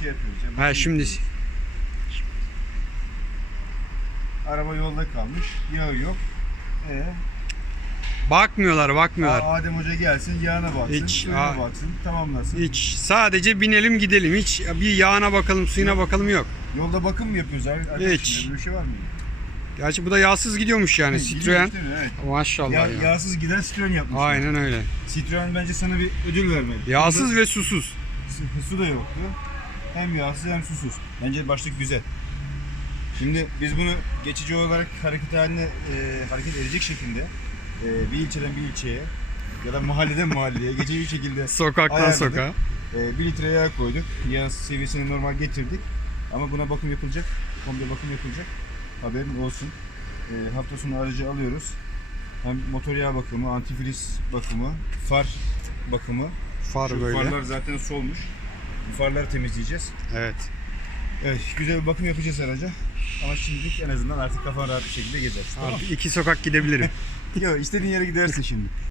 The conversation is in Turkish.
şey yapıyoruz. Yani Ha şimdi. Araba yolda kalmış. Yağı yok. E, bakmıyorlar bakmıyorlar. Aa, Adem Hoca gelsin yağına baksın, Hiç, suyuna baksın, tamamlasın. Hiç sadece binelim gidelim. Hiç bir yağına bakalım suyuna bakalım yok. Yolda bakım mı yapıyoruz abi? Hiç. bir şey var mı? Gerçi bu da yağsız gidiyormuş yani Citroen. Evet. Maşallah Ya, ya. Yağsız giden Citroen yapmış. Aynen öyle. Citroen bence sana bir ödül vermeli. Yağsız ve susuz. Su, su da yoktu. Hem yağsız hem susuz. Bence başlık güzel. Şimdi biz bunu geçici olarak hareket haline e, hareket edecek şekilde e, bir ilçeden bir ilçeye ya da mahalleden mahalleye geçici bir şekilde Sokaktan Ayarladık. sokağa. e, 1 litre yağ koyduk. Yağ seviyesini normal getirdik. Ama buna bakım yapılacak. Komple bakım yapılacak. Haberin olsun. E, hafta sonu aracı alıyoruz. Hem motor yağ bakımı, antifriz bakımı, far bakımı. Far Şu böyle. farlar zaten solmuş. Bu farları temizleyeceğiz. Evet. Evet, güzel bir bakım yapacağız araca. Ama şimdilik en azından artık kafan rahat bir şekilde gezersin. Tamam. Artık iki sokak gidebilirim. Yok, istediğin yere gidersin şimdi.